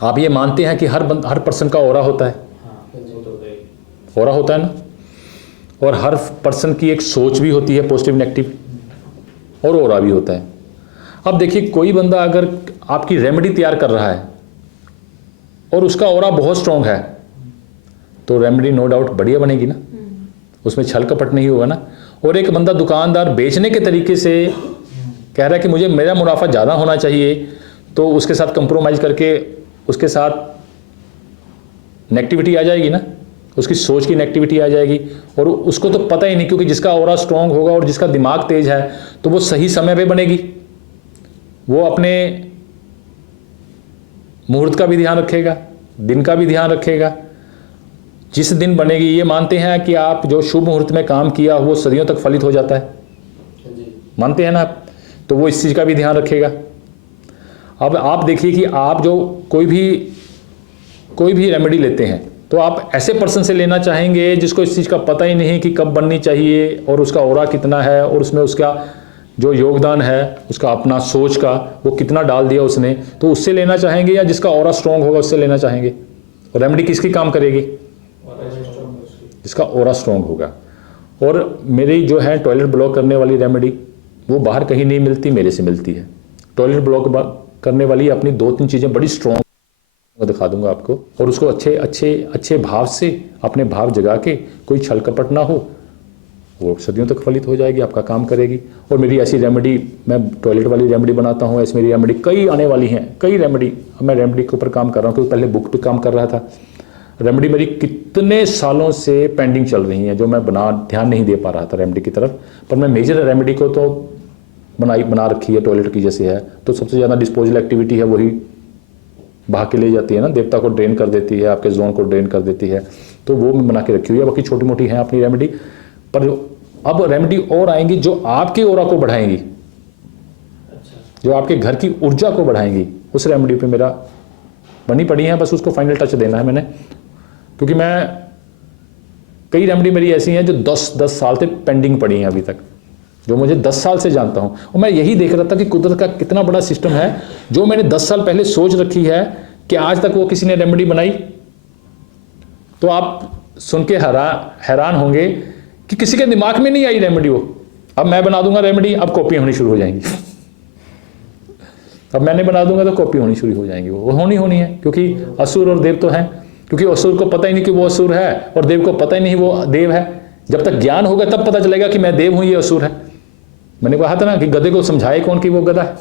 आप ये मानते हैं कि हर पर्सन का ऑरा होता है? ऑरा होता है ना, और हर पर्सन की एक सोच भी होती है, पॉजिटिव नेगेटिव, और ऑरा भी होता है। अब देखिए, कोई बंदा अगर आपकी रेमेडी तैयार कर रहा है और उसका ऑरा बहुत स्ट्रांग है, तो रेमेडी नो डाउट बढ़िया बनेगी ना, उसमें छल कपट नहीं होगा ना। और एक बंदा दुकानदार बेचने के तरीके से कह रहा है कि मुझे मेरा मुनाफा ज़्यादा होना चाहिए, तो उसके साथ कंप्रोमाइज़ करके उसके साथ नेगेटिविटी आ जाएगी ना, उसकी सोच की नेगेटिविटी आ जाएगी। और उसको तो पता ही नहीं, क्योंकि जिसका ऑरा स्ट्रांग होगा और जिसका दिमाग तेज है, तो वो सही समय पे बनेगी, वो अपने मुहूर्त का भी ध्यान रखेगा, दिन का भी ध्यान रखेगा। जिस दिन बनेगी, ये मानते हैं कि आप जो शुभ मुहूर्त में काम किया वो सदियों तक फलित हो जाता है, मानते हैं ना आप? तो वो इस चीज़ का भी ध्यान रखेगा। अब आप देखिए कि आप जो कोई भी रेमेडी लेते हैं, तो आप ऐसे पर्सन से लेना चाहेंगे जिसको इस चीज़ का पता ही नहीं कि कब बननी चाहिए और उसका ऑरा कितना है और उसमें उसका जो योगदान है, उसका अपना सोच का वो कितना डाल दिया उसने, तो उससे लेना चाहेंगे, या जिसका ऑरा स्ट्रांग होगा उससे लेना चाहेंगे? और रेमेडी किसकी काम करेगी? जिसका ऑरा स्ट्रांग होगा। और मेरी जो है टॉयलेट ब्लॉक करने वाली रेमेडी, वो बाहर कहीं नहीं मिलती, मेरे से मिलती है। टॉयलेट ब्लॉक करने वाली अपनी 2-3 चीज़ें बड़ी स्ट्रॉन्ग दिखा दूंगा आपको, और उसको अच्छे भाव से, अपने भाव जगा के, कोई छल कपट ना हो, वो सदियों तक फलित हो जाएगी, आपका काम करेगी। और मेरी ऐसी रेमेडी, मैं टॉयलेट वाली रेमेडी बनाता हूँ, ऐसी मेरी रेमेडी कई आने वाली हैं, कई रेमेडी। मैं रेमेडी के ऊपर काम कर रहा हूँ, क्योंकि पहले बुक पे काम कर रहा था। रेमेडी मेरी कितने सालों से पेंडिंग चल रही हैं, जो मैं ध्यान नहीं दे पा रहा था रेमेडी की तरफ। पर मैं मेजर रेमेडी को तो बना रखी है, टॉयलेट की जैसे है, तो सबसे ज़्यादा डिस्पोजल एक्टिविटी है वही बहा के ले जाती है ना, देवता को ड्रेन कर देती है, आपके जोन को ड्रेन कर देती है, तो वो मैं बना के रखी हुई है। बाकी छोटी मोटी हैं अपनी रेमेडी, पर अब रेमेडी और आएंगी जो आपके ऑरा को बढ़ाएंगी, जो आपके घर की ऊर्जा को बढ़ाएंगी। उस रेमेडी पे मेरा बनी पड़ी है, बस उसको फाइनल टच देना है मैंने। क्योंकि कई रेमेडी मेरी ऐसी हैं जो 10 साल से पेंडिंग पड़ी हैं अभी तक, जो मुझे 10 साल से जानता हूं। और मैं यही देख रहा था कि कुदरत का कितना बड़ा सिस्टम है, जो मैंने 10 साल पहले सोच रखी है कि आज तक वो किसी ने रेमेडी बनाई। तो आप सुन के हैरान होंगे कि किसी के दिमाग में नहीं आई रेमेडी वो। अब मैं बना दूंगा रेमेडी, अब कॉपी होनी शुरू हो जाएंगी। अब मैंने बना दूंगा तो कॉपी होनी शुरू हो जाएंगी, वो होनी है, क्योंकि असुर और देव तो हैं। क्योंकि असुर को पता ही नहीं कि वो असुर है, और देव को पता ही नहीं वो देव है। जब तक ज्ञान होगा तब पता चलेगा कि मैं देव हूं, ये असुर है। मैंने कहा था ना कि गधे को समझाए कौन कि वो गधा है।